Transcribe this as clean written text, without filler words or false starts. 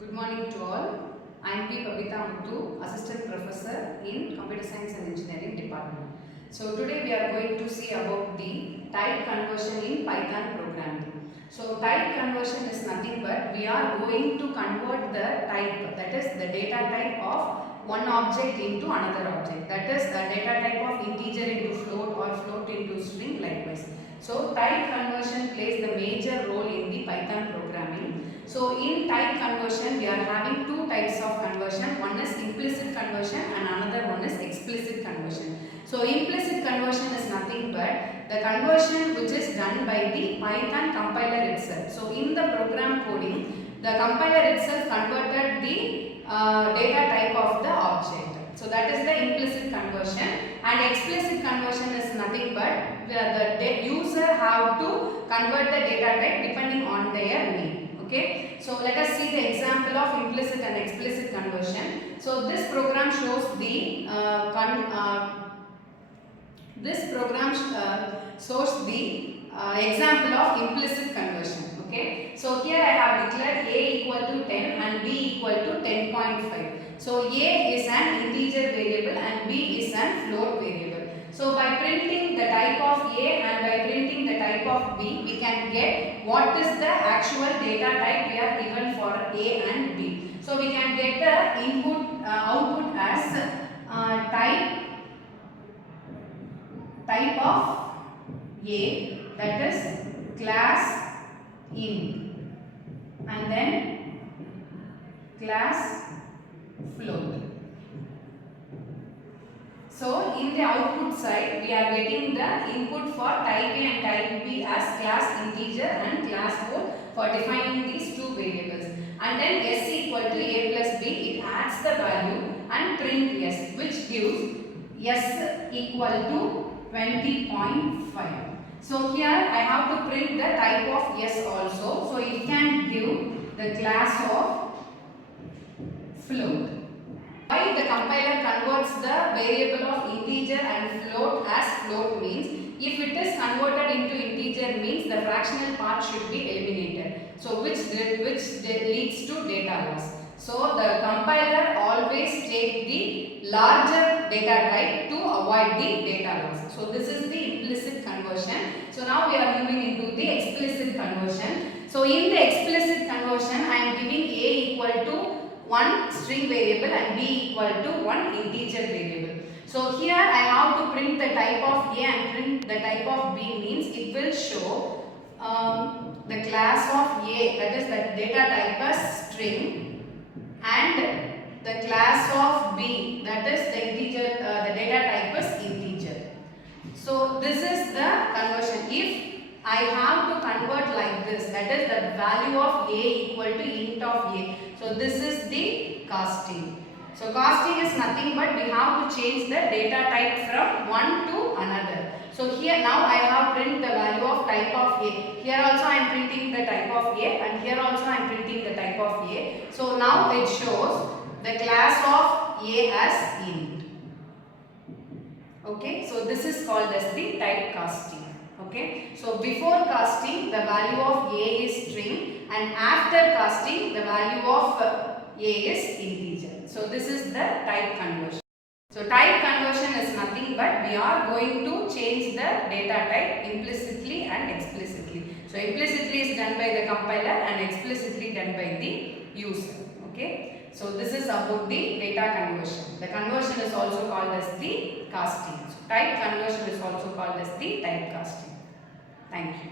Good morning to all. I am P. Babita Muthu, Assistant Professor in Computer Science and Engineering Department. So today we are going to see about the type conversion in Python programming. So type conversion is nothing but we are going to convert the type, that is the data type of one object into another object, that is the data type of integer into float or float into string likewise. So type conversion plays the major role in the Python programming. So in type conversion we are having two types of conversion. One is implicit conversion and another one is explicit conversion. So implicit conversion is nothing but the conversion which is done by the Python compiler itself. So in the program coding, the compiler itself converted the data type of the object. So that is the implicit conversion, and explicit conversion is nothing but the user have to convert the data type depending on their need. Okay, so let us see the example of implicit and explicit conversion. So this program shows the example of implicit conversion. Okay, so here I have declared a equal to 10 and b equal to 10.5. So a is an integer variable and b is an float variable. So by printing the type of a and by printing the type of b, we can get what is the actual data type we are given for a and b. So we can get the output as type of a, that is class int, and then class float. So in the output side we are getting the input for type A and type B as class integer and class float for defining these two variables, and then s equal to a plus b, it adds the value and print s, which gives s equal to 20.5. So here I have to print the type of s also, so it can give the class of float. Why the compiler converts the variable of integer and float as float means, if it is converted into integer means the fractional part should be eliminated, so which leads to data loss. So the compiler always take the larger data type to avoid the data loss. So this is the implicit conversion. So now we are moving into the explicit conversion. So in the explicit conversion I am giving a equal to one string variable and b equal to one integer variable. So here I have to print the type of a and print the type of b, means it will show the class of a, that is the data type as string, and the class of b, that is the integer, the data type as integer. So this is the conversion. If I have to convert like this, that is the value of a equal to int of a. So this is the casting. So casting is nothing but we have to change the data type from one to another. So here now I have print the value of type of a. Here also I am printing the type of a and here also I am printing the type of a. So now it shows the class of a as int. Okay, so this is called as the type casting. Okay, so before casting the value of a is string, and after casting the value of a is integer. So this is the type conversion. So type conversion is nothing but we are going to change the data type implicitly and explicitly. So implicitly is done by the compiler and explicitly done by the user. Okay, so this is about the data conversion. The conversion is also called as the casting. So type conversion is also called as the type casting. Thank you.